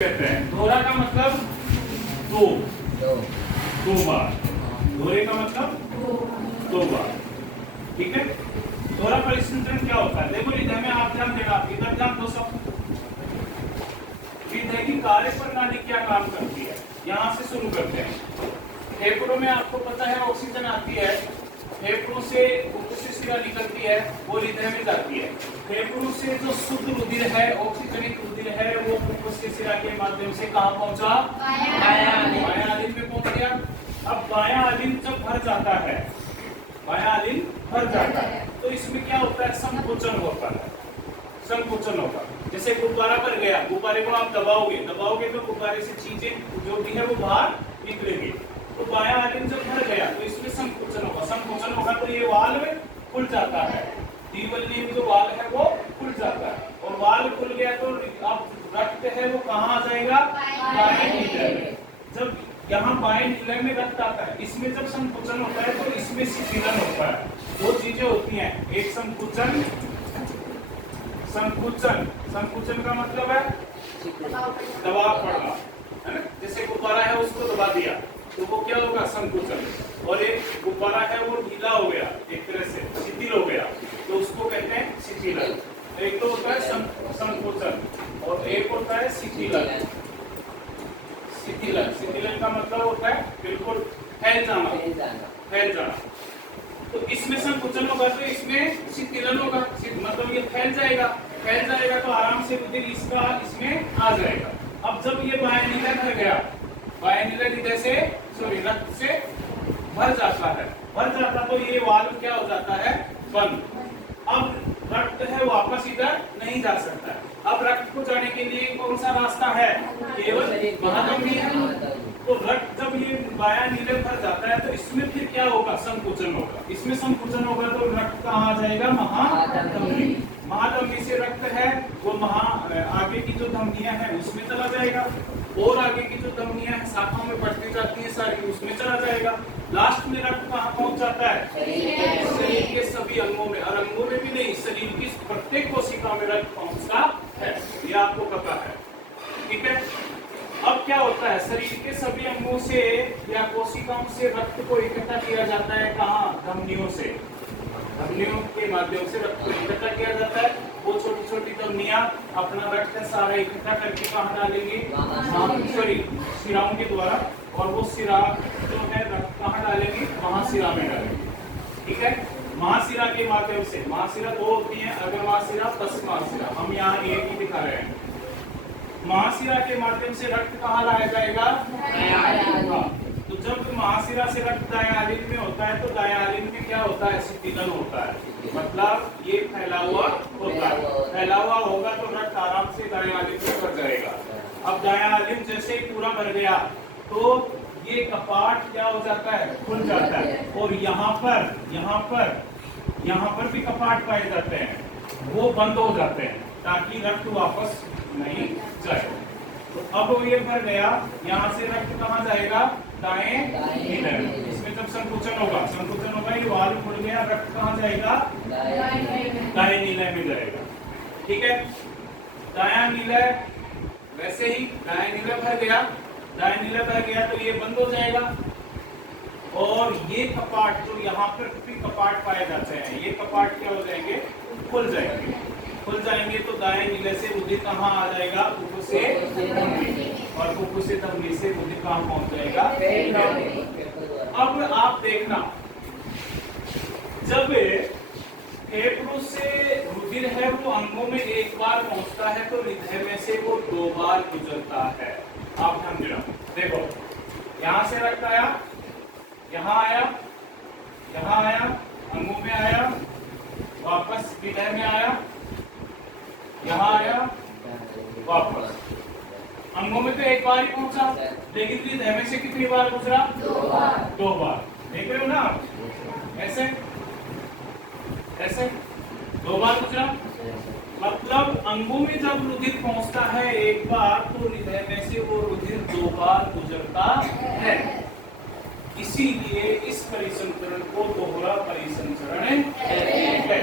कहते हैं। दोहरा का मतलब दो दो बार। दोहरे का मतलब दो बार। ठीक है। दोहरा परिसंचरण क्या होता है? देखो हृदय में आप ध्यान देना, इधर ध्यान दो सब। हृदय की कार्य प्रणाली क्या काम करती है, यहाँ से शुरू करते हैं। फेफड़ों में आपको पता है ऑक्सीजन आती है, फेफड़ों से उपसे शिरा निकलती है, वो हृदय में जाती है। फेफड़ों से जो शुद्ध रुधिर है, ऑक्सीजनिक रुधिर है, वो उपसे शिरा के माध्यम से कहाँ पहुंचा? बायां आलिन में पहुंच गया। अब बायां आलिन जब भर जाता है, बायां आलिन भर जाता है, तो इसमें क्या होता है? संकोचन होता है। संकोचन होगा। जैसे गुब्बारा भर गया, गुब्बारे को आप दबाओगे तो गुब्बारे से चीजें जो भी है वो बाहर निकलेगी। तो बायां आलिन जब भर गया तो इसमें संकोचन होगा। संकोचन होगा तो ये वाल्व खुल जाता है, दीवलिन जो वाल्व है वो खुल जाता है, और वाल्व खुल गया तो अब रक्त है वो कहाँ आ जाएगा? बाएं नीले में। जब यहाँ बाएं नीले में रक्त आता है, इसमें जब संकोचन होता है तो इसमें शिथिलन होता है। दो चीजें होती हैं, एक संकुचन, संकुचन का मतलब है दबाव पड़ना, है ना? जैसे गुब्बारा है उसको दबा दिया तो वो क्या होगा? संकुचन। और एक गुब्बारा है वो ढीला हो गया, एक तरह से शिथिल हो गया, तो उसको कहते हैं शिथिलन। एक तो होता है संकुचन और एक होता है शिथिलन। शिथिलन का मतलब होता है बिल्कुल फैल जाना। तो इसमें संकुचन होगा तो इसमें शिथिलन होगा, मतलब ये फैल जाएगा तो आराम से रुधिर इसका इसमें आ जाएगा। अब जब ये बाएं नीला भर गया, बाएं नीला हृदय से रक्त से भर जाता तो ये वाल्व क्या हो जाता है? बंद। अब रक्त है वापस इधर नहीं जा सकता है। अब रक्त को जाने के लिए कौन सा रास्ता है? केवल महाधमनी है। तो रक्त जब ये बायां नीले भर जाता है तो इसमें फिर क्या होगा? संकुचन होगा। इसमें संकुचन होगा तो रक्त कहाँ आ जाएगा? महाधमनी। महाधमनी से रक्त है वो आगे की जो धमनियां हैं उसमें चला जाएगा, और आगे की जो धमनियां हैं शाखाओं में बढ़ती जाती है सारी, उसमें चला जाएगा। लास्ट में रक्त कहाँ पहुंच जाता है? शरीर के सभी अंगों में, और अंगों में भी नहीं, शरीर की प्रत्येक कोशिका में रक्त पहुंचता है, ये आपको पता है। ठीक है। अब क्या होता है? शरीर के सभी अंगों से या कोशिकाओं से रक्त को इकट्ठा किया जाता है कहाँ? धमनियों से। धमनियों के माध्यम से रक्त को इकट्ठा किया जाता है। वो छोटी छोटी धमनियां अपना रक्त सारा इकट्ठा करके कहाँ डालेंगी? शिराओं के द्वारा, और वो शिरा जो है रक्त कहाँ डालेंगी? महाशिरा में डालेंगी। ठीक है। महाशिरा के माध्यम से, महाशिरा दो होती है, अग्र महाशिरा, पश्च महाशिरा, हम यहाँ एक ही दिखा रहे हैं। महाशिरा के माध्यम से रक्त कहाँ लाया जाएगा? तो जब महाशिरा से रक्त दायां आलिन में होता है तो दायां आलिन में क्या होता है? शिथिलन होता है, मतलब ये फैला हुआ होता है। फैला हुआ होगा तो रक्त आराम से दायां आलिन में भर जाएगा। अब दायां आलिन जैसे ही पूरा भर गया तो ये कपाट क्या हो जाता है? खुल जाता है, और यहाँ पर भी कपाट पाए जाते हैं, वो बंद हो जाते हैं ताकि रक्त वापस नहीं जाए। तो अब ये भर गया, यहाँ से रक्त कहाँ जाएगा? दाएं नीले में। इसमें जब संकुचन होगा ये वाल्व खुल गया, रक्त कहाँ जाएगा? दाएं नीले में जाएगा। ठीक है। दायां नीला वैसे ही दाएं नीला भर गया तो ये बंद हो जाएगा, और ये कपाट जो यहाँ पर भी कपाट पाए जाते हैं, ये कपाट क्या हो जाएंगे? खुल जाएंगे तो दाएं नीले से रुधिर कहाँ आ जाएगा? फुफ्फुस से धमनी, और फुफ्फुस से धमनी से रुधिर कहाँ पहुंच जाएगा? अब आप देखना, जब फेफड़ों से रुधिर है वो अंगों में एक बार पहुंचता है तो हृदय में से वो दो बार गुजरता है। आप ध्यान देना। देखो यहाँ से रक्त आया, यहाँ आया, अंगों में आया, वापस हृदय में आया, यहाँ आया, वापस। अंगों में तो एक बार ही पहुंचा, लेकिन हृदय में से कितनी बार गुजरा? दो बार। देख रहे हो ना आप? ऐसे दो बार गुजरा, मतलब अंगों में जब रुधिर पहुंचता है एक बार तो हृदय में से वो रुधिर दो बार गुजरता है। इसीलिए इस परिसंचरण को दोहरा परिसंचरण है।